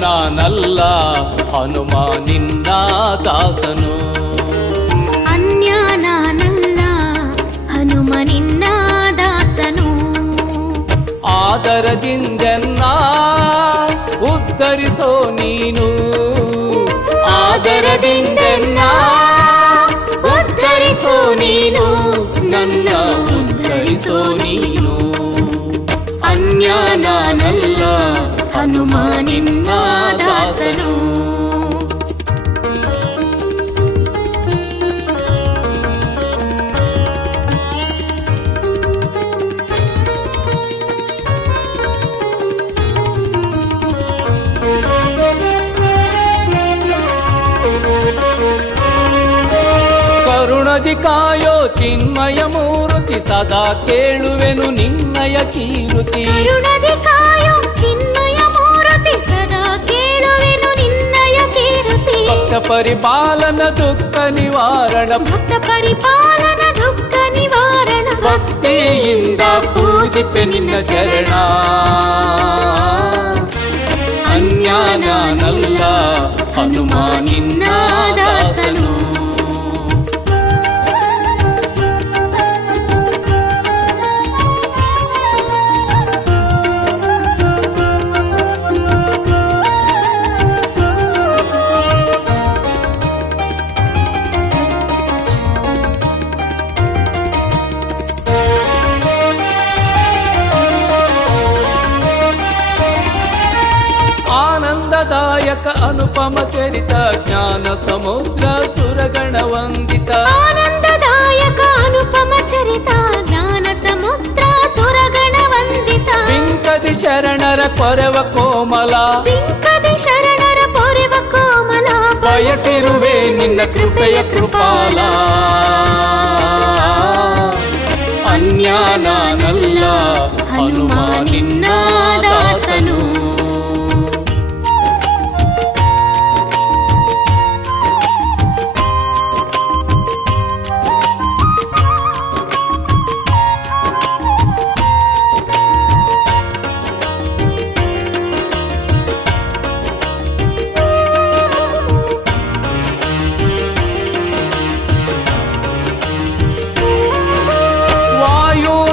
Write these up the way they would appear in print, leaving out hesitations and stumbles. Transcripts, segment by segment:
ನಾನಲ್ಲ ಹನುಮ ನಿನ್ನ ದಾಸನು. ಅನ್ಯ ನಾನಲ್ಲ ಹನುಮ ನಿನ್ನ ದಾಸನು. ಆದರದಿಂದೆನ್ನ ಉದ್ಧರಿಸೋ ನೀನು. ಆದರದಿಂದೆನ್ನ ಉದ್ಧರಿಸೋ ನೀನು. ನನ್ನ ಉದ್ಧರಿಸೋ ನೀನು. ಅನ್ಯ ನಾನಲ್ಲ ಹನುಮ ನಿನ್ನ ದಾಸನು. ಕರುಣದಿ ಕಾಯೋ ಚಿನ್ಮಯ ಮೂರುತಿ ಸದಾ ಕೇಳುವೆನು ನಿನ್ನಯ ಕೀರುತಿ. ಕರುಣದಿ ಕಾಯೋ ಚಿನ್ಮಯ ಮೂರುತಿ ಸದಾ ಕೇಳುವೆನು ನಿನ್ನಯ ಕೀರುತಿ. ಭಕ್ತ ಪರಿಪಾಲನ ದುಃಖ ನಿವಾರಣ. ಭಕ್ತ ಪರಿಪಾಲನ ದುಃಖ ನಿವಾರಣ. ಭಕ್ತಿಯಿಂದ ಪೂಜಿಪೆ ನಿನ್ನ ಚರಣ. ಅನ್ಯ ನಾನಲ್ಲ ಹನುಮ ನಿನ್ನ ದಾಸನು. ಆನಂದದಾಯಕ ಅನುಪಮ ಚರಿತ ಜ್ಞಾನ ಸಮುದ್ರ ಸುರಗಣ ವಂದಿತ. ಆನಂದದಾಯಕ ಅನುಪಮ ಚರಿತ ಜ್ಞಾನ ಸಮುದ್ರ ಸುರಗಣ ವಂದಿತ. ಬಿಂಕದಿ ಶರಣರ ಕೊರವ ಕೋಮಲ. ಬಿಂಕದಿ ಶರಣರ ಪೊರೆವ ಕೋಮಲ. ಬಯಸಿರುವೆ ನಿನ್ನ ಕೃಪೆಯ ಕೃಪಾಲ. ಅನ್ಯ ನಾನಲ್ಲ ಹನುಮ ನಿನ್ನ ದಾಸನು.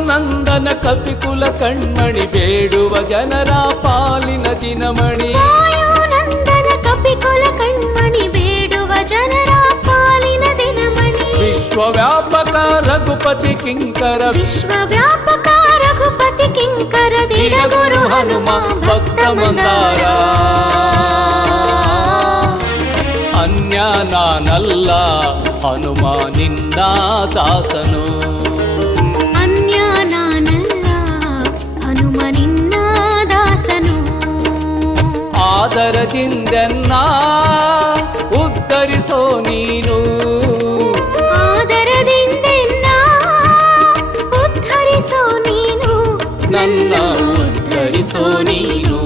ನಂದನ ಕಪಿಕುಲ ಕಣ್ಮಣಿ ಬೇಡುವ ಜನರ ಪಾಲಿನ ದಿನಮಣಿ. ನಂದನ ಕಪಿಕುಲ ಕಣ್ಮಣಿ ಬೇಡುವ ಜನರ ಪಾಲಿನ ದಿನಮಣಿ. ವಿಶ್ವವ್ಯಾಪಕ ರಘುಪತಿ ಕಿಂಕರ. ವಿಶ್ವವ್ಯಾಪಕ ರಘುಪತಿ ಕಿಂಕರ. ದಿನಗುರು ಹನುಮ ಭಕ್ತ ಮಂದಾರ. ಅನ್ಯ ನಾನಲ್ಲ ಹನುಮ ನಿನ್ನ ದಾಸನು. ಆದರದಿಂದೆನ್ನ ಉದ್ಧರಿಸೋ ನೀನು. ಆದರದಿಂದೆನ್ನ ಉದ್ಧರಿಸೋ ನೀನು. ನನ್ನ ಉದ್ಧರಿಸೋ ನೀನು.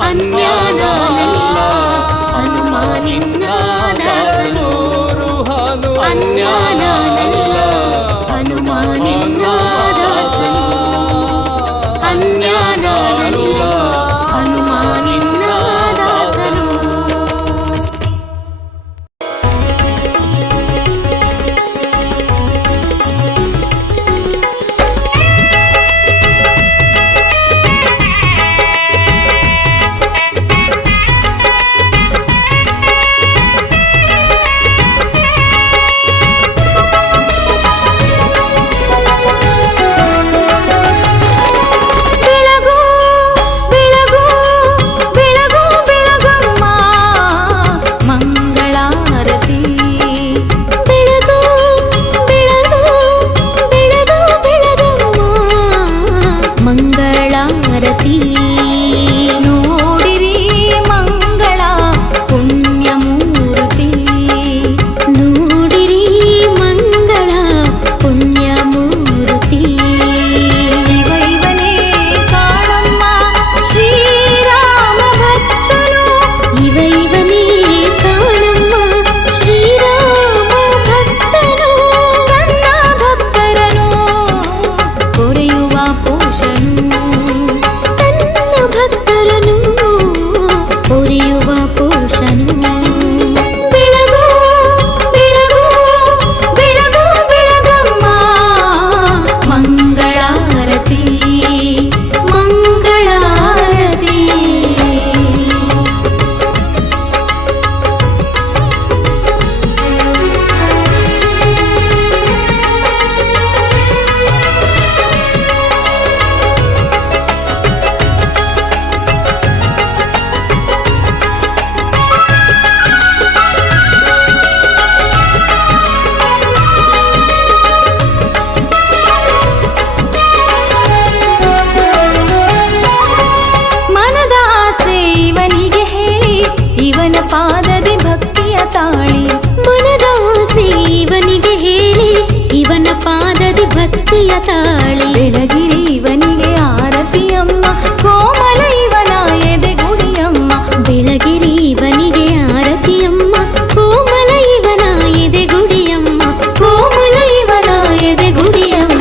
ಅನ್ಯ ನಾನಲ್ಲ ಹನುಮ ನಿನ್ನ ದಾಸನು. ಅನ್ಯ ನಾನಲ್ಲ ಹನುಮ ನಿನ್ನ ದಾಸನು. ಅನ್ಯ ನಾನಲ್ಲ ಹನುಮ ನಿನ್ನ ದಾಸನು. ಮಂಗಳಾರತಿ ನೋಡಿರಿ ಮಂಗಳ ಪುಣ್ಯಮೂರ್ತಿ ನೋಡಿರಿ ಮಂಗಳ ಪುಣ್ಯಮೂರ್ತಿ ಇವನೇ ಕಾಣಮ್ಮ ಶ್ರೀರಾಮ ಭಕ್ತನು ಇವನೇ ಕಾಣಮ್ಮ ಶ್ರೀರಾಮ ಭಕ್ತನು ನನ್ನ ಭಕ್ತರನು ಕೊರೆಯುವ ಪೋಷನು ತನ್ನ ಭಕ್ತರನು ಹೊರೆಯುವ ಪೋಷನು ಬೆಳಗು ಬೆಳಗು ಬೆಳಗು ಬೆಳಗಮ್ಮ ಮಂಗಳಾರತಿ ಮಂಗಳಾರತಿ ಮನದ ಆಸೆ ಇವನಿಗೆ ಹೇಳಿ ಇವನ ಪಾದದಿ ಭಕ್ತಿಯ ತಾಳಿ ಮನದ ಆಸೆ ಇವನಿಗೆ ಹೇಳಿ ಇವನ ಪಾದದಿ ಭಕ್ತಿಯ ತಾಳಿ ಬೆಳಗಿರಿ ಇವನಿಗೆ ಆರತಿಯಮ್ಮ ಕೋಮಲ ಇವನ ಎದೆಗುಡಿಯಮ್ಮ ಬೆಳಗಿರಿ ಇವನಿಗೆ ಆರತಿಯಮ್ಮ ಕೋಮಲ ಇವನ ಎದೆಗುಡಿಯಮ್ಮ ಕೋಮಲ ಇವನ ಎದೆಗುಡಿಯಮ್ಮ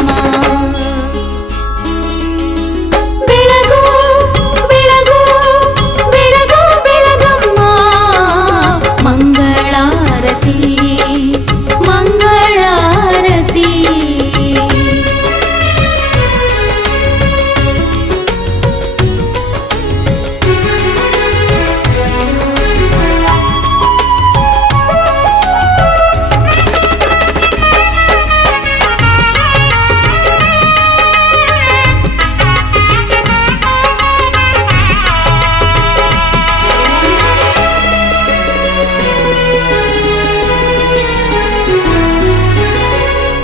ಬೆಳಗು ಬೆಳಗು ಬೆಳಗು ಬೆಳಗಮ್ಮ ಮಂಗಳಾರತಿ ಮಂಗಳಾರತಿ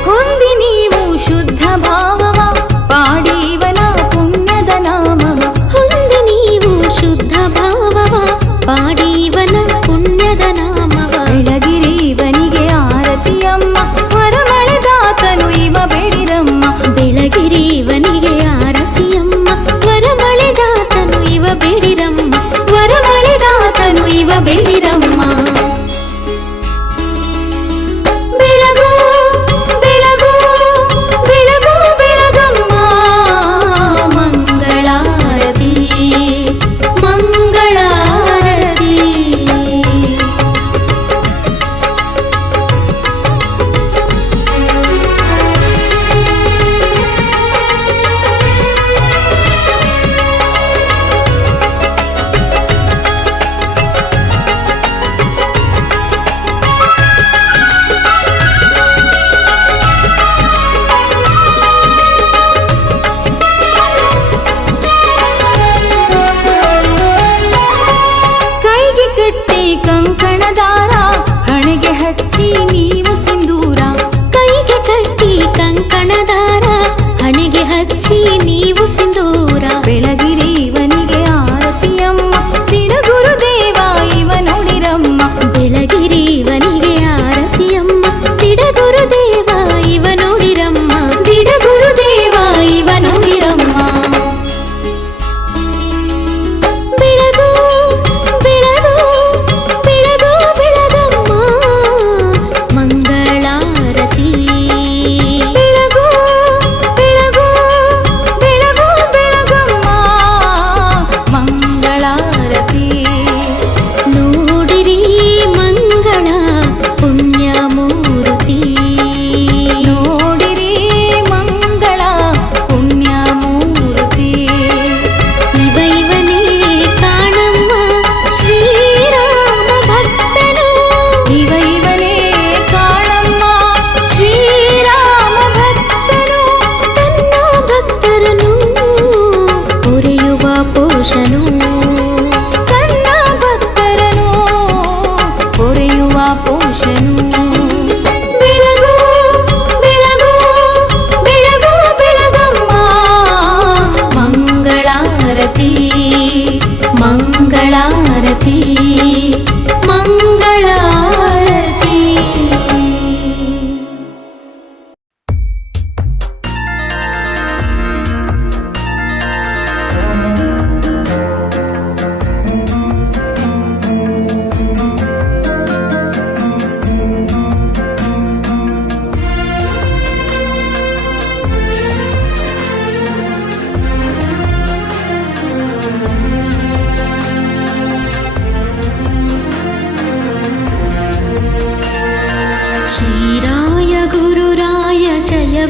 ಹೊಂದಿ ನೀವು ಶುದ್ಧ ಭಾವವ ಪಾಡಿ ಇವನ ಪುಣ್ಯದ ನಾಮವ ಹೊಂದಿ ನೀವು ಶುದ್ಧ ಭಾವವ ಪಾಡಿ ಇವನ ಪುಣ್ಯದ ನಾಮವ ಬೆಳಗಿರಿ ಇವನಿಗೆ ಆರತಿಯಮ್ಮ ವರಮಳೆದಾತನು ಇವ ಬೇಡಿರಮ್ಮ ಬೆಳಗಿರಿ ಇವನಿಗೆ ಆರತಿಯಮ್ಮ ವರಮಳೆದಾತನು ಇವ ಬೇಡಿರಮ್ಮ ವರಮಳೆದಾತನು ಇವ ಬೇಡಿರಮ್ಮ ಬೆಳಗು ಬೆಳಗು ಬೆಳಗು ಬೆಳಗಮ್ಮ ಮಂಗಳಾರತಿ ಮಂಗಳಾರತಿ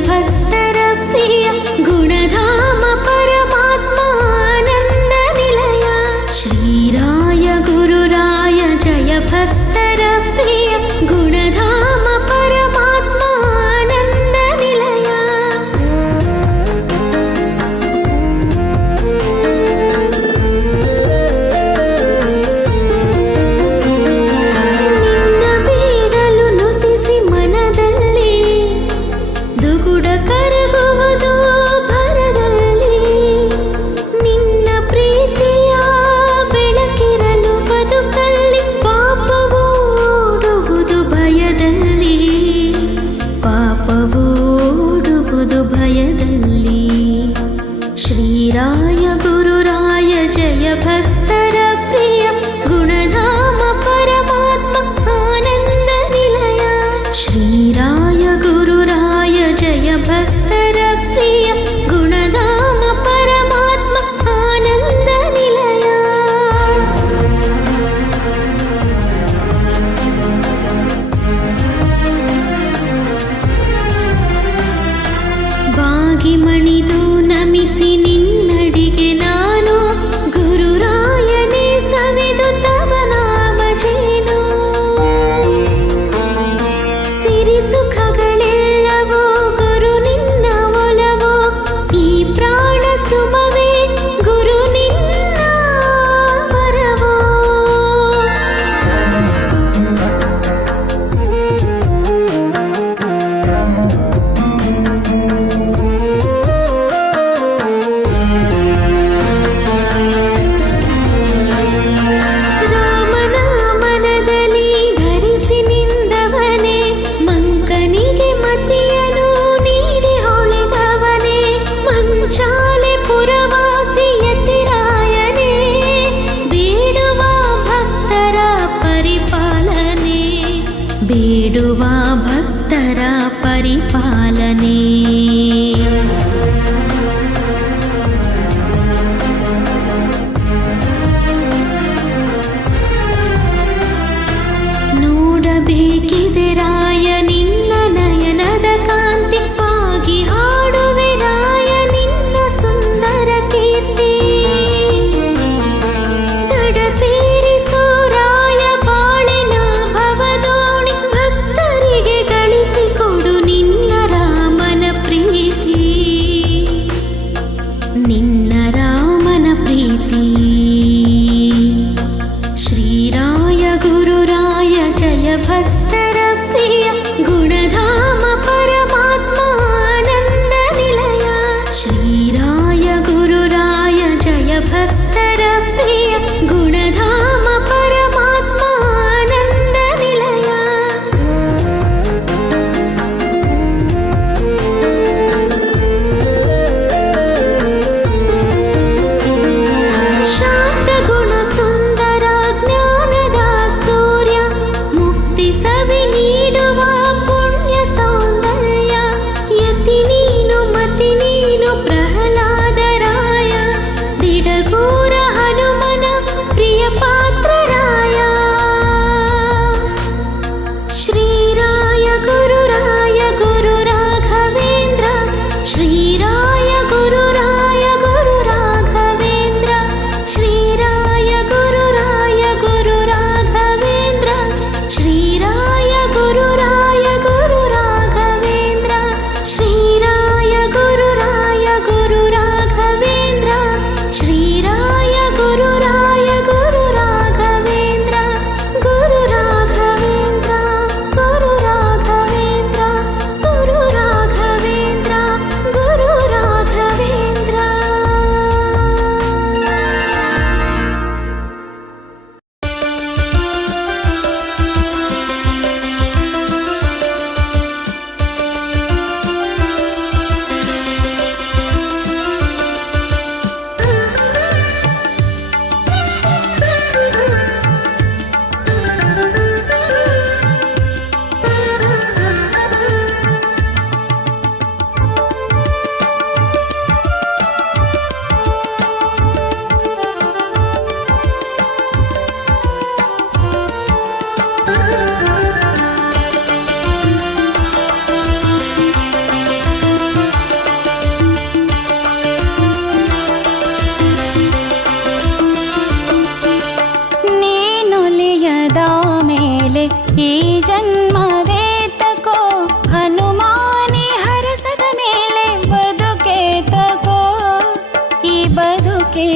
ಭಕ್ತರ ಪ್ರಿಯ ಗುಣಧಾಮ ಪರಮಾತ್ಮ ಆನಂದ ನಿಲಯ ಶ್ರೀರಾಯ ಗುರುರಾಯ ಜಯ ಭಕ್ತರ ಪ್ರಿಯ ಗುಣಧಾಮ ಪರಮಾತ್ಮ ಆನಂದ ನಿಲಯ ನಿನ್ನ ಬೇಡಲು ನುತಿಸಿ ಮನದಲ್ಲಿ ದುಗುಡ ಕರಗುವುದು ಭರದಲ್ಲಿ ನಿನ್ನ ಪ್ರೀತಿಯ ಬೆಳಕಿರಲು ಬದುಕಲ್ಲಿ ಪಾಪವು ಓಡುವುದು ಭಯದಲ್ಲಿ ಪಾಪವು ಓಡುವುದು ಭಯದಲ್ಲಿ ಶ್ರೀರಾಯ ಗುರುರಾಯ ಜಯ ಭಕ್ತರ ಪ್ರಿಯ ಗುಣಧಾಮ ಪರಮಾತ್ಮ ಆನಂದ ನಿಲಯ ಶ್ರೀರಾಯ ಗುರುರಾಯ ಜಯ ಭಕ್ತರ ಪ್ರಿಯ ಗುಣಧಾಮ ಪರಮಾತ್ಮ ಆನಂದ ನಿಲಯ ಬಾಗಿ ಮಣಿದು ನಮಿಸಿ ನಿನ್ನಡಿಗೆ ನಾನು ಗುರುರಾಯನೇ ಸವಿದು ತವ ನಾಮ ಜೇನು ಸಿರಿ ಸುಖಗಳೆಲ್ಲವೋ ಗುರು ನಿನ್ನ ಒಲವೋ ಈ ಪ್ರಾಣ ಸುಮವೇ ಗುರು ನಿನ್ನ ವರವೋ ರಾಮನಾಮನದಲ್ಲಿ ಧರಿಸಿ ನಿಂದವನೇ ಮಂಕನಿಗೆ ಮತಿಯನು ನೀಡಿ ಹೊಳೆದವನೇ ಮಂಚಾಲೆ ಪುರವಾಸಿ ಯತಿರಾಯನೇ ಬೇಡುವ ಭಕ್ತರ ಪರಿಪಾಲನೆ ಬೇಡುವ ಭಕ್ತರ ಪರಿಪಾಲನೆ ನೋಡಬೇಕಿದೆ ರಾಯ ನಿನ್ನ ನಯನದ ಕಾಂತಿ ಪಾಗಿ ಹಾಡುವೆ ರಾಯ ನಿನ್ನ ಸುಂದರ ಕೀರ್ತಿ ದಡ ಸೇರಿಸೋ ರಾಯ ಬಾಳಿನ ಭವದೋಣಿ ಭಕ್ತರಿಗೆ ಗಳಿಸಿಕೊಡು ನಿನ್ನ ರಾಮನ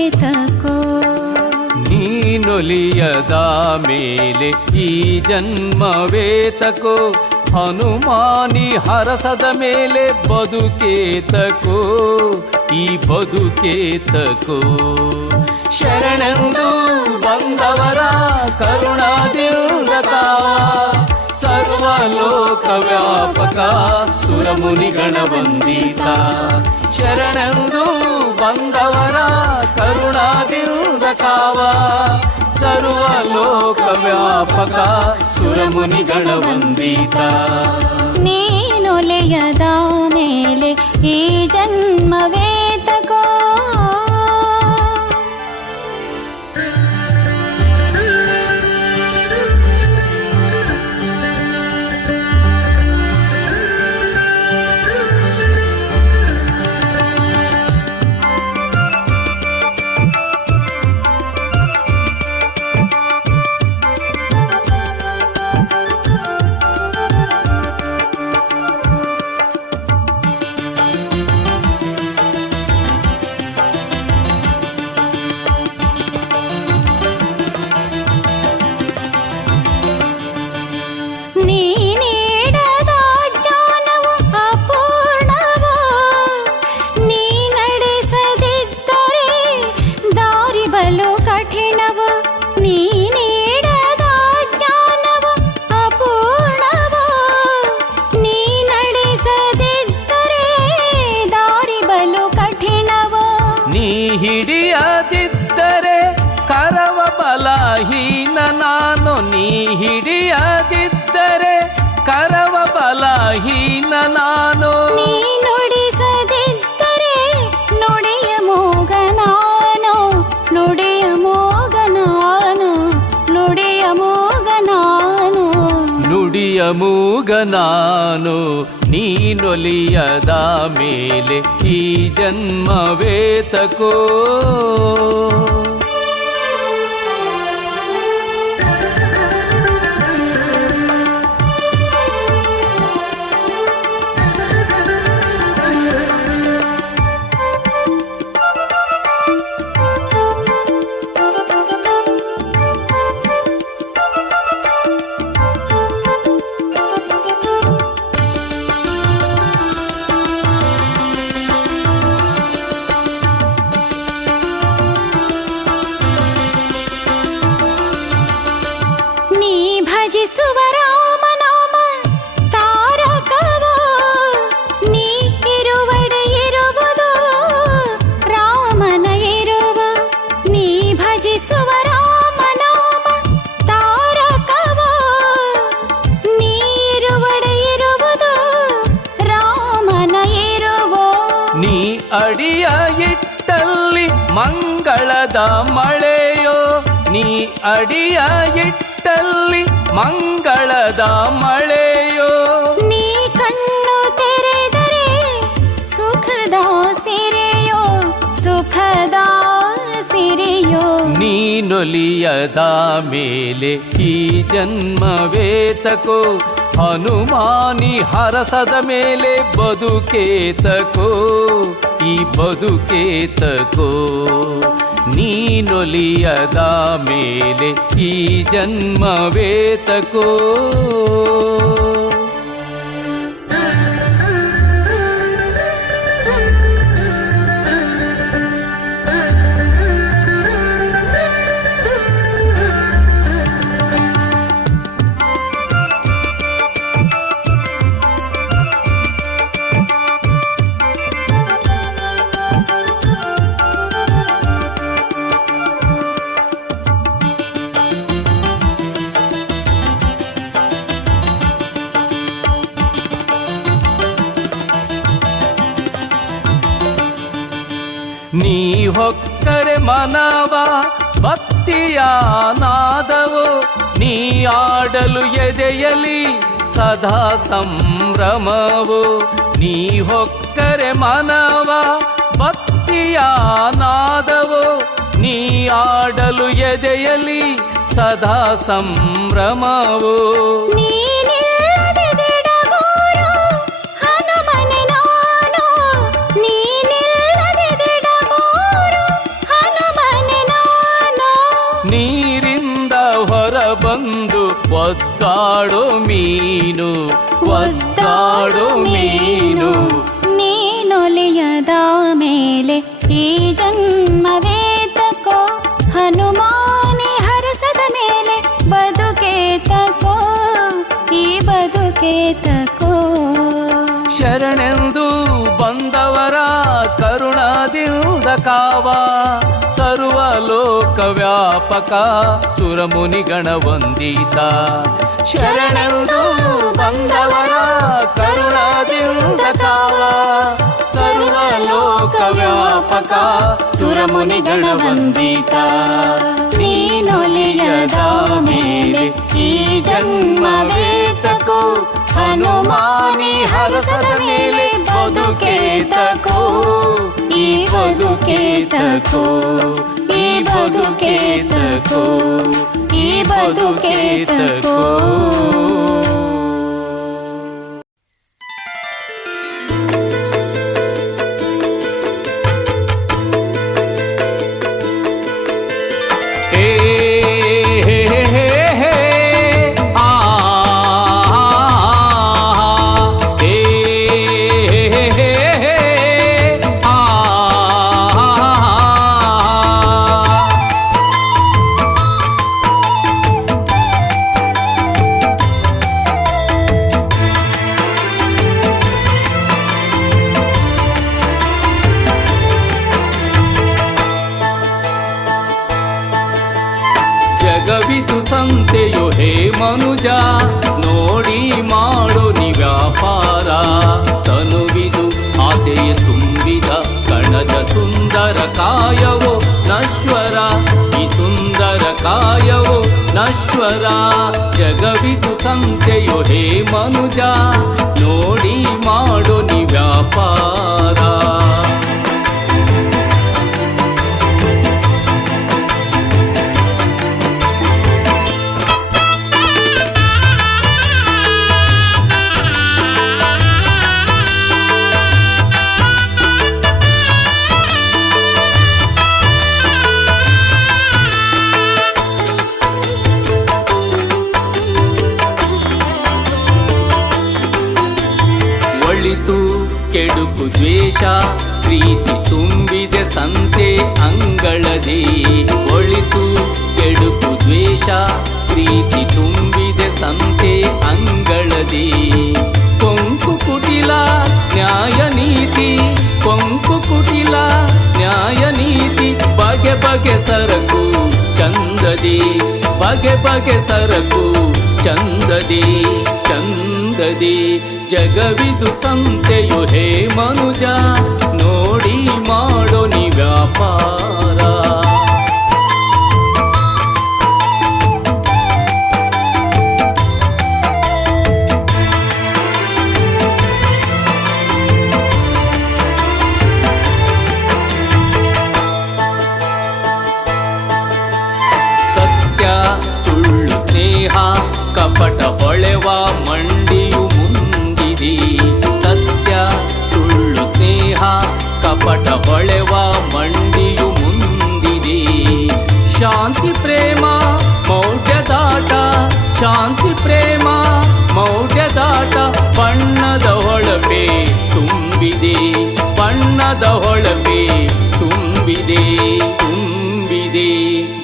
ನೀನೊಲಿಯದಾಮೇಲೇತಕೋ ನೀನೊಲಿಯದ ಮೇಲೆ ಈ ಜನ್ಮವೇತಕೋ ಹನುಮಾನಿ ಹರಸದ ಮೇಲೆ ಬದುಕೇತಕೋ ಈ ಬದುಕೇತಕೋ ಶರಣೆಂದು ಬಂದವರ ಕರುಣಾದಿಂದ ಕಾವ ಸರ್ವಲೋಕ ವ್ಯಾಪಕ ಸುರಮುನಿಗಣ ವಂದಿತ ಶರಣೆಂದು ಬಂದವರ ಕರುಣಾದಿಂದ ಕಾವ ಸರ್ವಲೋಕ ವ್ಯಾಪಕ ಸುರಮುನಿಗಣ ವಂದಿತ ನೀನೊಲೆಯದ ಮೇಲೆ ಈ ಜನ್ಮವೇತಕೋ ಹಿಡಿಯದಿದ್ದರೆ ಕರವ ಬಲಹೀನ ನಾನು ನೀ ಹಿಡಿಯದಿದ್ದರೆ ಕರವ ಬಲಹೀನ ನಾನು ನೀ ನುಡಿಸದಿದ್ದರೆ ನುಡಿಯ ಮೂಗ ನಾನು ನುಡಿಯ ಮೂಗ ನಾನು ನುಡಿಯ ಮೂಗ ನಾನು ನುಡಿಯ ಮೂಗ ನಾನು ನೀನೊಲಿಯದ ಮೇಲೆ ಈ ಜನ್ಮವೇತಕೋ ಭಜಿಸುವ ರಾಮನಾಮ ತಾರಕವೋ ನೀ ಇರುವಡೆ ಇರುವುದು ರಾಮನ ಇರುವ ನೀ ಭಜಿಸುವ ರಾಮನಾಮ ತಾರಕವೋ ನೀ ಇರುವಡೆ ಇರುವುದು ರಾಮನ ಇರುವೋ ನೀ ಅಡಿಯ ಇಟ್ಟಲ್ಲಿ ಮಂಗಳದ ಮಳೆಯೋ ನೀ ಅಡಿಯ ಇಟ್ಟಲ್ಲಿ ಮಂಗಳದ ಮಳೆಯೋ ನೀ ಕಣ್ಣು ತೆರೆದರೆ ಸುಖದ ಸಿರೆಯೋ ಸುಖದ ಸಿರೆಯೋ ನೀನೊಲಿಯದ ಮೇಲೆ ಈ ಜನ್ಮವೇತಕೋ ಹನುಮಾನಿ ಹರಸದ ಮೇಲೆ ಬದುಕೇತಕೋ ಈ ಬದುಕೇತಕೋ ನೀನೊಲಿಯದ ಮೇಲೆ ಈ ಜನ್ಮವೇತಕೋ ನೀ ಹೊಕ್ಕರೆ ಮನವ ಭಕ್ತಿಯ ನಾದವೋ ನೀ ಆಡಲು ಎದೆಯಲಿ ಸದಾ ಸಂಭ್ರಮವೋ ನೀ ಹೊಕ್ಕರೆ ಮನವ ಭಕ್ತಿಯ ನಾದವೋ ನೀ ಆಡಲು ಎದೆಯಲಿ ಸದಾ ಸಂಭ್ರಮವೋ ಹನುಮನೆ ಒದ್ದಾಡೋ ಮೀನು ಒದ್ದಾಡೋ ಮೀನು. ನೀನೊಲಿಯದ ಮೇಲೆ ಈ ಜನ್ಮವೇತಕೋ, ಹನುಮಾನಿ ಹರಸದ ಮೇಲೆ ಬದುಕೇತಕೋ, ಈ ಬದುಕೇತಕೋ. ಶರಣೆಂದು ಬಂದವರ ಕರುಣದಿಂದ ಕಾವ, ಸರ್ವಲೋಕ ವ್ಯಾಪಕ ಸುರಮುನಿಗಣ ವಂದಿತ. ಶರಣೆಂದು ಬಂದವರ ಕರುಣದಿಂದ ಕಾವ, ಸರ್ವಲೋಕ ವ್ಯಾಪಕ ಸುರಮುನಿಗಣ ವಂದಿತ. ನೀನೊಲಿಯದ ಮೇಲೆ ಈ ಜನ್ಮವೇತಕೋ, ಹನುಮಾನಿ ಹರಸದ ಮೇಲೆ ಬದುಕೇತಕೋ, ಈ ಬದುಕೇತಕೋ, ಈ ಬದುಕೇತಕೋ, ಈ ಬದುಕೇತಕೋ. ಜಗವಿದು ಸಂತೆಯೋ ಹೇ ಮನುಜ, ನೋಡಿ ಮಾಡೋ ನಿ ವ್ಯಾಪಾರ. ತನುವಿದು ಆಸೆಯ ತುಂಬಿದ ಕಣಜ ಸುಂದರ ಕಾಯವೋ ನಶ್ವರ, ಈ ಸುಂದರ ಕಾಯವೋ ನಶ್ವರ. ಜಗವಿದು ಸಂತೆಯೋ ಹೇ ಮನುಜ, ನೋಡಿ ಮಾಡೋ ನಿ ವ್ಯಾಪಾರ. ಒಳಿತು ಕೆಡುಕು ದ್ವೇಷ ಪ್ರೀತಿ ತುಂಬಿದೆ ಸಂತೆ ಅಂಗಳದಿ. ಒಳಿತು ಕೆಡುಕು ದ್ವೇಷ ಪ್ರೀತಿ ತುಂಬಿದೆ ಸಂತೆ ಅಂಗಳದಿ. ಕೊಂಕು ಕುಟಿಲ ನ್ಯಾಯ ನೀತಿ, ಕೊಂಕು ಕುಟಿಲ ನ್ಯಾಯ ನೀತಿ. ಬಗೆ ಬಗೆ ಸರಕು ಚಂದದಿ, ಬಗೆ ಬಗೆ ಸರಕು ಚಂದದಿ ಚಂದದಿ. ಜಗವಿದು ಸಂತೆಯೋ ಹೇ ಮನುಜ, ನೋಡಿ ಮಾಡೋ ನಿ ವ್ಯಾಪಾರ. ಸತ್ಯ ಸುಳ್ಳು ಸ್ನೇಹ ಕಪಟ ಹೊಳೆವ ಮಂಡಿಯು ಮುಂದಿದಿ. ಸತ್ಯ ಸುಳ್ಳು ಸ್ನೇಹ ಕಪಟ ಹೊಳೆವ ಮಂಡಿಯು ಮುಂದಿದಿ. ಶಾಂತಿ ಪ್ರೇಮ ಮೌಢ್ಯದಾಟ, ಶಾಂತಿ ಪ್ರೇಮ ಮೌಢ್ಯದಾಟ. ಬಣ್ಣದ ಹೊಳಪೆ ತುಂಬಿದೆ, ಬಣ್ಣದ ಹೊಳಪೆ ತುಂಬಿದೆ ತುಂಬಿದೆ.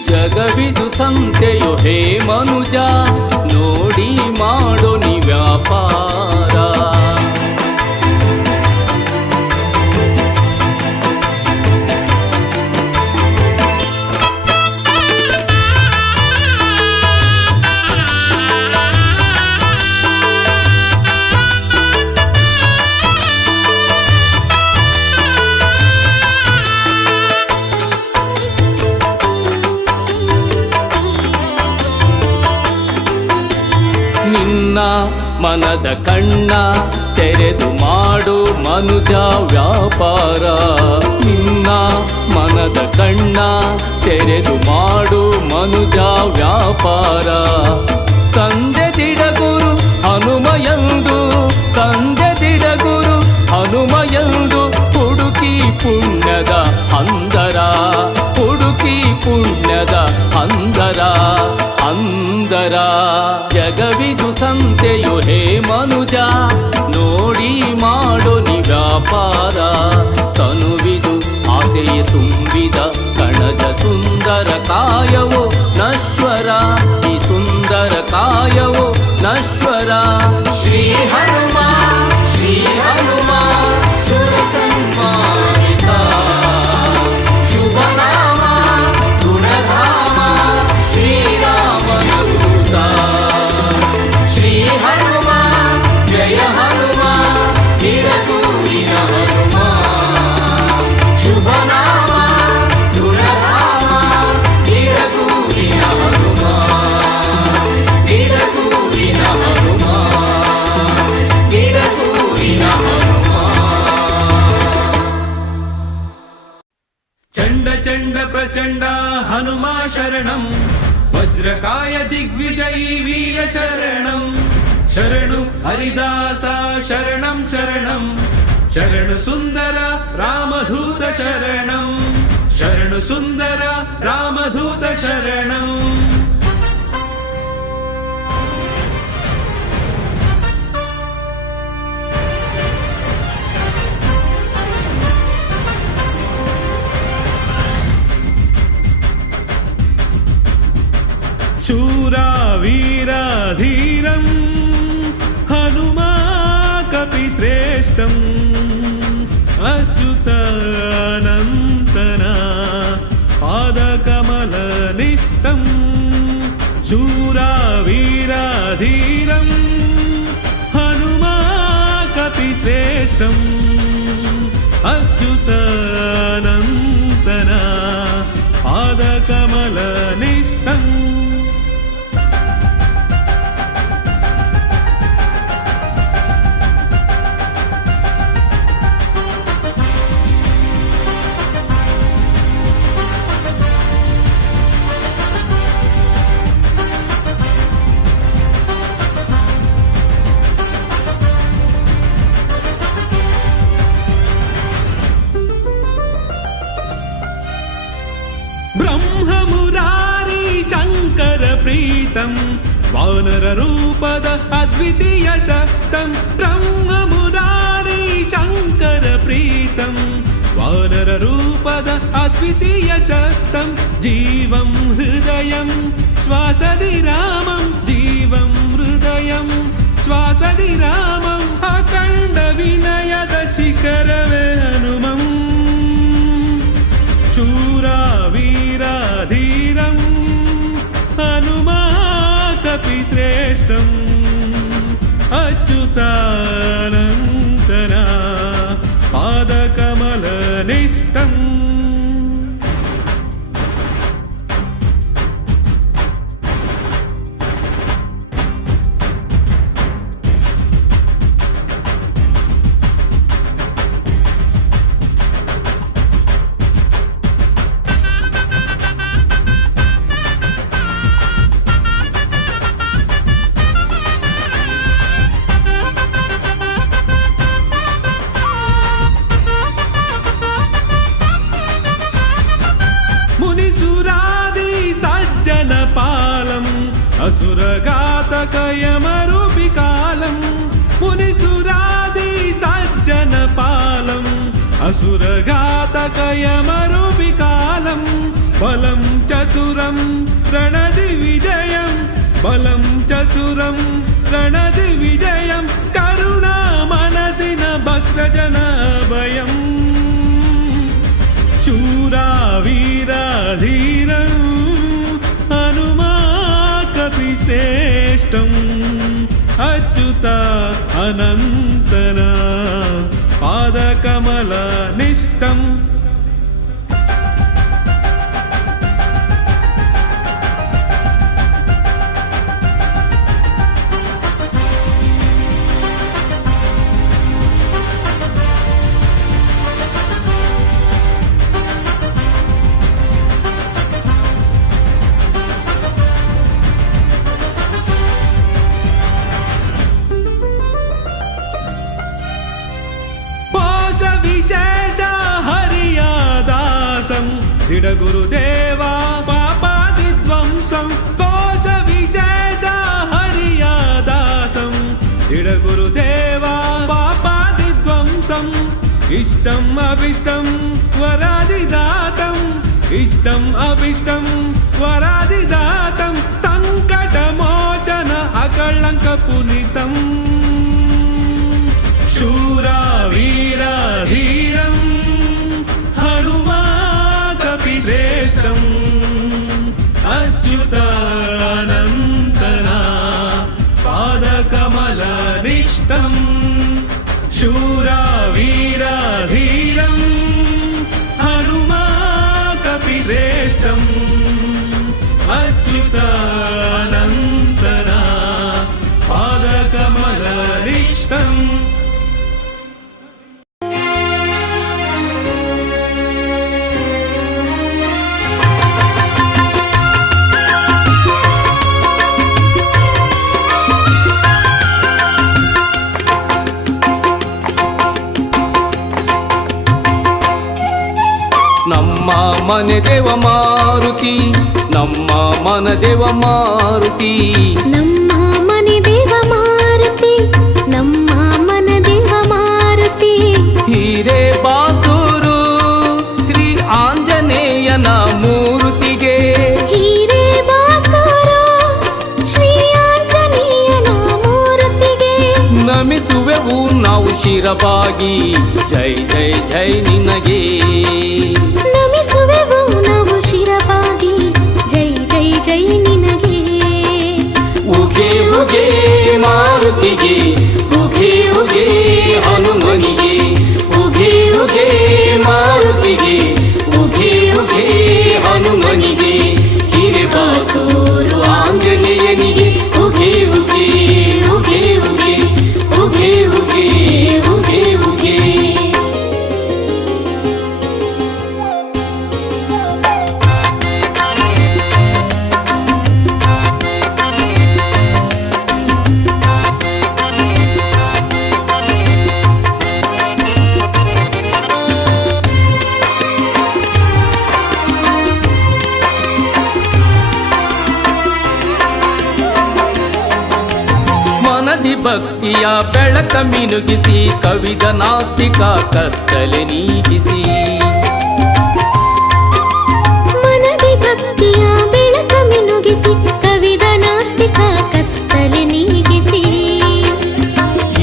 ಜಗವಿದು ಸಂತೆಯೋ ಹೇ ಮನುಜ, ನೋಡಿ ಮಾಡೋ ನಿ ವ್ಯಾಪಾರ. ನಿನ್ನ ಮನದ ಕಣ್ಣ ತೆರೆದು ಮಾಡು ಮನುಜ ವ್ಯಾಪಾರ. ನಿನ್ನ ಮನದ ಕಣ್ಣ ತೆರೆದು ಮಾಡು ಮನುಜ ವ್ಯಾಪಾರ. ತಂದೆ ದಿಡಗುರು ಹನುಮಯಂದು, ತಂದೆ ದಿಡಗುರು ಹನುಮಯಂದು. ಹುಡುಕಿ ಪುಣ್ಯದ ಹಂದರ, ಹುಡುಕಿ ಪುಣ್ಯದ ಹಂದರ ಹಂದರ. ಜಗ ವ್ಯಾಪಾರ ತನುವಿದು ಆಸೆಯ ತುಂಬಿದ ಕಣಜ ಸುಂದರ ಕಾಯವು ನಶ್ವರ ಈ ಸುಂದರ ಕಾಯವು ನಶ್ವರ ಶ್ರೀ ಹನುಮ ಸುರ ಸನ್ಮಾನಿತ ಶುಭನಾಮ ಗುಣಧಾಮ ಶ್ರೀರಾಮನ ದೂತ ಶ್ರೀ ಹನುಮ ಜಯ ಹನುಮ ನಿಡತೂರಿನ ಹನುಮ ಶುಭನಾಮ ಗುಣಧಾಮ ನಿಡತೂರಿನ ಹನುಮ ನಿಡತೂರಿನ ಹನುಮ ನಿಡತೂರಿನ ಹನುಮ ಚಂಡ ಚಂಡ ಪ್ರಚಂಡ ಹನುಮ ಶರಣಂ ವಜ್ರಕಾಯ ದಿಗ್ವಿಜಯೀ ವೀರ ಶರಣಂ ಶರಣು ಹರಿದಾಸ ಶರಣಂ ಶರಣಂ ಶರಣು ಸುಂದರ ರಾಮಧೂತ ಶರಣಂ ಶರಣು ಸುಂದರ ರಾಮಧೂತ ಶರಣಂ शूरा वीरा धीरं हनुमा कपिश्रेष्ठम् अच्युतानन्तना पादकमलनिष्ठं शूरा वीरा धीरं हनुमा कपिश्रेष्ठम् अच्युतानन्तना पादकमलनिष्ठम् ब्रह्ममुरारी शङ्कर प्रीतं वानर रूपद अद्वितीय शक्तं ब्रह्ममुरारी शङ्कर प्रीतं वानर रूपद अद्वितीय शक्तं जीवं हृदयं श्वासदि रामं जीवं हृदयं श्वासदि रामम् अखण्ड विनयद शिखरवे हनुमम् शूरा वीरा धीरं हनुमा कपिश्रेष्ठम् अच्युतानन्तना पादकमलनिष्ठम् असुरघातकयमरूपिकालं मुनिसुरादि सज्जनपालम् असुरघातकयमरूपिकालं बलं चतुरं रणदिविजयं बलं चतुरं रणदिविजयं करुणा मनसिन भक्तजनाभयम् शूरा वीरा धीरं हनुमा कपिश्रेष्ठम् अच्युता अनन्तना पादकमलनिष्ठम् विशेष हरियादासं दृढ गुरुदेवा पापादिध्वंसं कोश विशेष हरियादासं दृढ गुरुदेवा पापादिध्वंसं इष्टम् अभिष्टं वरादिदातं इष्टम् अभिष्टं वरादिदातं सङ्कटमोचन अकळङ्कपुनीतं शूरा वीरा धीरं हनुमाकपि श्रेष्ठम् अच्युतानन्तना पादकमलनिष्ठम् शूरा वीरा धीरं हनुमाकपि श्रेष्ठम् अच्युतानन्तना पादकमलनिष्ठम् ನಮ್ಮ ಮನೆ ದೇವ ಮಾರುತಿ ನಮ್ಮ ಮನ ದೇವ ಮಾರುತಿ ನಮ್ಮ ಮನೆ ದೇವ ಮಾರುತಿ ನಮ್ಮ ಮನ ದೇವ ಮಾರುತಿ ಹೀರೆ ಬಾಸೂರು ಶ್ರೀ ಆಂಜನೇಯನ ಮೂರ್ತಿಗೆ ಹೀರೆ ಬಾಸೂರು ಶ್ರೀ ಆಂಜನೇಯನ ಮೂರ್ತಿಗೆ ನಮಿಸುವೆವು ನಾವು ಶಿರಬಾಗಿ ಜೈ ಜೈ ಜೈ ನಿನಗೆ ನಮಿಸುವೆವು ನಾವು ಶಿರಬಾಗಿ ಜೈ ಜೈ ಜೈ ನಿನಗೆ ಉಗೆ ಉಗೆ ಮಾರುತಿಗೆ ಉಗೆ ಉಗೆ ಹನುಮನಿಗೆ ಉಗೆ ಉಗೆ ಮಾರುತಿಗೆ ಉಗೆ ಉಗೆ ಹನುಮನಿಗೆ ಹಿರೆ ಬಾಸೂರು ಆಂಜನೇಯನಿಗೆ ಉಗೆ ಉಗೆ ಉಗೆ ಉಗೆ ಉಗೆ ಉಗೆ ಉಗೆ ಉಗೆ ಮನದಿ ಭಕ್ತಿಯ ಬೆಳಕ ಮಿನುಗಿಸಿ ಕವಿದ ನಾಸ್ತಿಕ ಕತ್ತಲೆ ನೀಗಿಸಿ ಮನದಿ ಭಕ್ತಿಯ ಬೆಳಕ ಮಿನುಗಿಸಿ ಕವಿದ ನಾಸ್ತಿಕ ಕತ್ತಲೆ ನೀಗಿಸಿ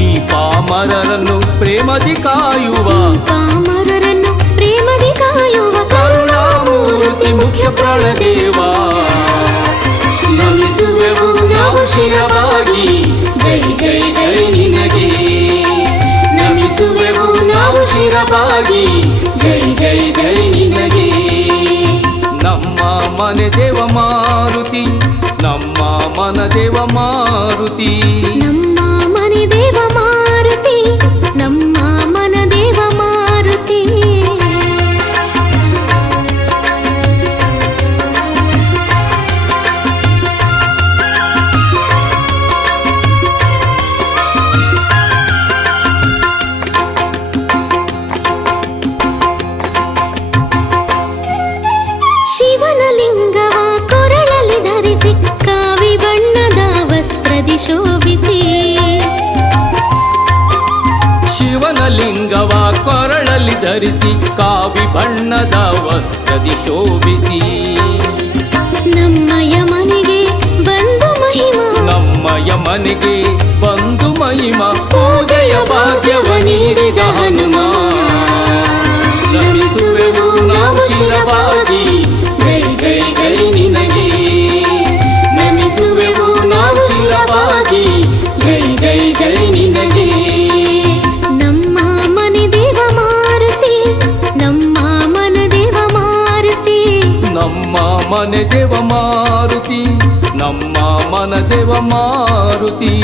ಈ ಪಾಮರರನ್ನು ಪ್ರೇಮದಿ ಕಾಯುವ ಪಾಮರರನ್ನು ಪ್ರೇಮದಿ ಕಾಯುವ ಕರುಣಾಮೂರ್ತಿ ಮುಖ್ಯ ಪ್ರಾಣದೇವ ನಮಿಸುವೆವು ನಾವು ಶಿರವಾಗಿ ಜೈ ಜೈ ಜೈ ನಿನಗೆ ನಮಿಸುವೆವು ನಾವು ಶಿರವಾಗಿ ಜೈ ಜೈ ಜೈ ನಿನಗೆ ನಮ್ಮ ಮನೆ ದೇವ ಮಾರುತಿ ನಮ್ಮ ಮನ ದೇವ ಮಾರುತಿ ನಮ್ಮ ಮನೆ ದೇವ ಮಾರುತಿ ನಮ್ಮ ಮನ ದೇವ ಮಾರುತಿ ಶಿವನ ಲಿಂಗವ ಕೊರಳಲ್ಲಿ ಧರಿಸಿ ಕಾವಿ ಬಣ್ಣದ ವಸ್ತ್ರದಿ ಶೋಭಿಸಿ ಶಿವನ ಲಿಂಗವ ಕೊರಳಲ್ಲಿ ಧರಿಸಿ ಕಾವಿ ಬಣ್ಣದ ವಸ್ತ್ರದಿ ಶೋಭಿಸಿ ನಮ್ಮಯ ಮನೆಗೆ ಬಂದು ಮಹಿಮಾ ನಮ್ಮಯ ಮನೆಗೆ ಬಂದು ಮಹಿಮ ಪೂಜೆಯ ಭಾಗ್ಯವ ನೀಡಿದ ಹನುಮ ನಮಿಸುವೆವು ನಾವು ಶಿರವಾಗಿ ಜೈ ಜೈ ಜೈ ನಿನಗೆ ನಮಿಸುವೆವು ನಾವು ಶಿರವಾಗಿ ಜೈ ಜೈ ಜೈ ನಿನಗೆ ನಮ್ಮ ಮನೆ ದೇವ ಮಾರುತಿ ನಮ್ಮ ಮನ ದೇವ ಮಾರುತಿ ನಮ್ಮ ಮನೆ ದೇವ ಮಾರುತಿ ನಮ್ಮ ಮನ ದೇವ ಮಾರುತಿ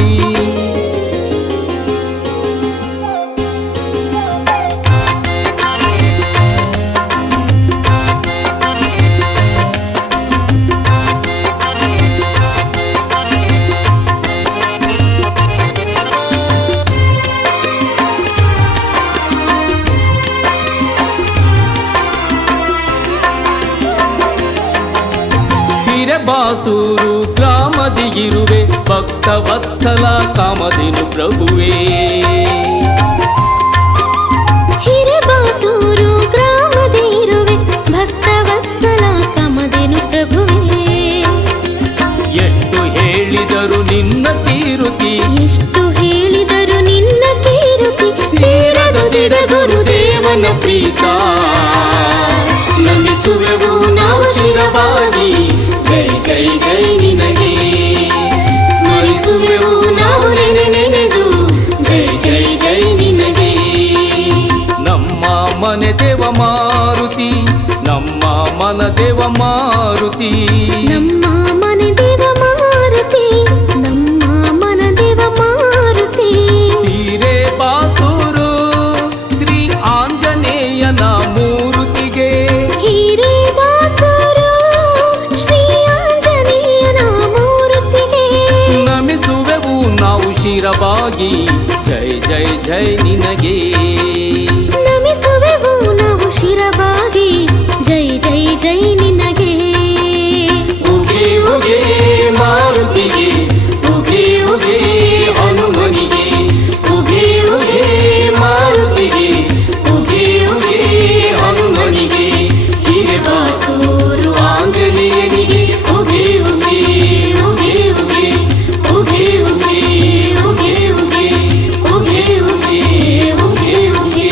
ಬಾಸೂರು ಗ್ರಾಮದಿ ಇರುವೆ ಭಕ್ತ ವತ್ಸಲ ಕಾಮಧೇನು ಪ್ರಭುವೇ ಹಿರೆ ಹೇಳಿದರು ನಿನ್ನ ಕೀರುತಿ, ಎಷ್ಟು ಹೇಳಿದರು ನಿನ್ನ ಕೀರುತಿ, ತೀರದು ದಿಡ ಗುರುದೇವನ ಪ್ರೀತ. ನಮಿಸುವೆವು ನಾವು ಶಿರವಾಗಿ ಜೈ ಜೈ ಜೈ ನಿನಗೆ, ಸ್ಮರಿಸುವೆವು ನಾವು ನೆನೆದು ಜೈ ಜೈ ಜೈ ನಿನಗೆ. ನಮ್ಮ ಮನೆ ದೇವ ಮಾರುತಿ, ನಮ್ಮ ಮನ ದೇವ ಮಾರುತಿ, ನಮ್ಮ ಮನೆ ದೇವ ಮಾರುತಿ, ನಮ್ಮ ಮನ ದೇವ ಮಾರುತಿ. ಹೀರೆ ಬಾಸೂರು ಶ್ರೀ ಆಂಜನೇಯನ ಮೂರುತಿಗೆ, ಹೀರೆ ಬಾಸೂರು ಶ್ರೀ ಆಂಜನೇಯನ ಮೂರುತಿಗೆ, ನಮಿಸುವೆವು ನಾವು ಶಿರವಾಗಿ ಜೈ ಜೈ ಜೈ ನಿನಗೆ. ನಮಿಸುವೆವು ನಾವು ಶಿರವಾಗಿ ಜೈ ಜೈ ಜೈ ನಿನಗೆ. ಉಗೆ ಉಗೆ ಮಾರುತಿಗೆ, ಉಗೆ ಉಗೆ ಹನುಮನಿಗೆ, ಉಗೆ ಉಗೆ ಮಾರುತಿಗೆ, ಉಗೆ ಉಗೆ ಹನುಮನಿಗೆ, ಹಿರೆ ಬಾಸೂರು ಆಂಜನೇಯನಿಗೆ, ಉಗೆ ಉಗೆ ಉಗೆ ಉಗೆ ಉಗೆ ಉಗೆ ಉಗೆ ಉಗೆ ಉಗೆ ಉಗೆ ಉಗೆ ಉಗೆ.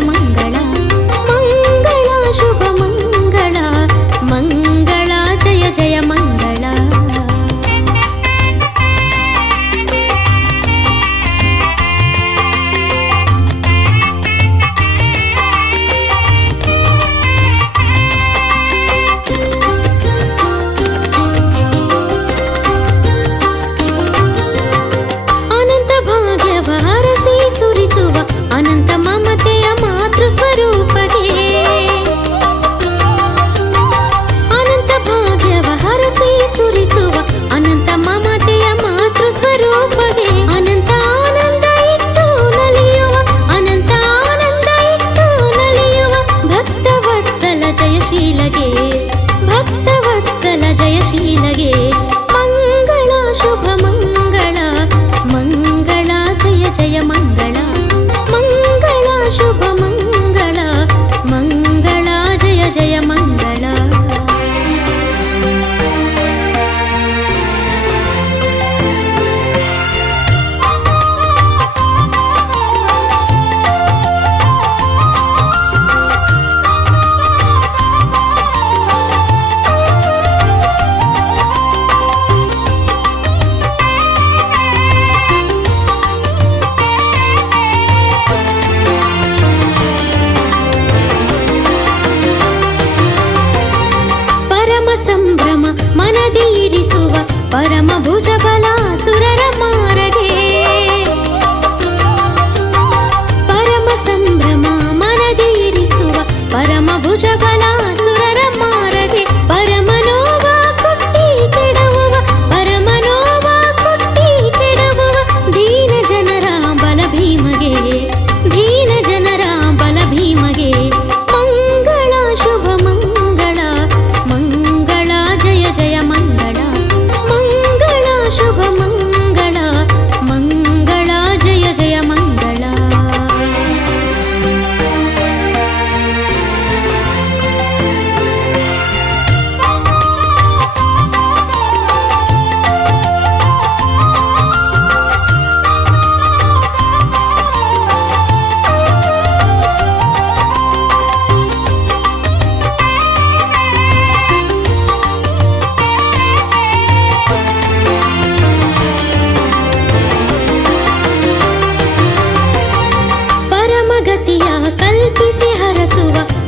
ಮಂಗಳ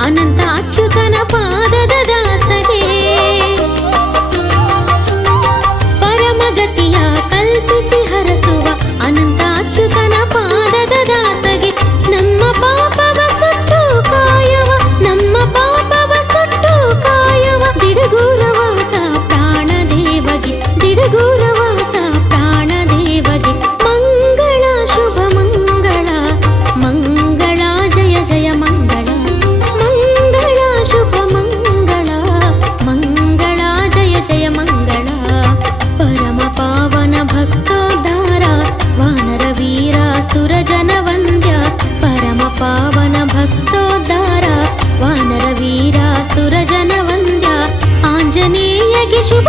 ಅನಂತ ಅಚ್ಯುತನ ಪಾದದ ದಾಸಗೆ ಪರಮಗತಿಯ ಕಲ್ಪಿಸಿ ಹರಸುವ ಅನಂತ ಅಚ್ಯುತನ ಪಾದದ ದಾಸಗೆ ನಮ್ಮ ಪಾಪವ ಸುಟ್ಟು ಕಾಯುವ ನಮ್ಮ ಪಾಪವ ಸುಟ್ಟು ಕಾಯುವ ದಿಡಗೂರವಾಸ ಪ್ರಾಣದೇವಗೆ ದಿಡಗೂರವಾಸ ಪ್ರಾಣದೇವಗೆ ಮಂಗಳ ಶುಭ ಮಂಗಳ ಮಂಗಳ ಜಯ ಜಯ ಮಂಗಳ ಮಂಗಳ ಶುಭ ಮಂಗಳ ಮಂಗಳ ಜಯ ಜಯ ಮಂಗಳ ಪರಮ ಪಾವನ ಭಕ್ತೋದ್ಧಾರ ವಾನರ ವೀರ ಸುರಜನ ವಂದ್ಯ ಪರಮ ಪಾವನ ಭಕ್ತೋದ್ಧಾರ ವಾನರ ವೀರ ಸುರಜನ ವಂದ್ಯ ಆಂಜನೇಯಗೆ ಶುಭ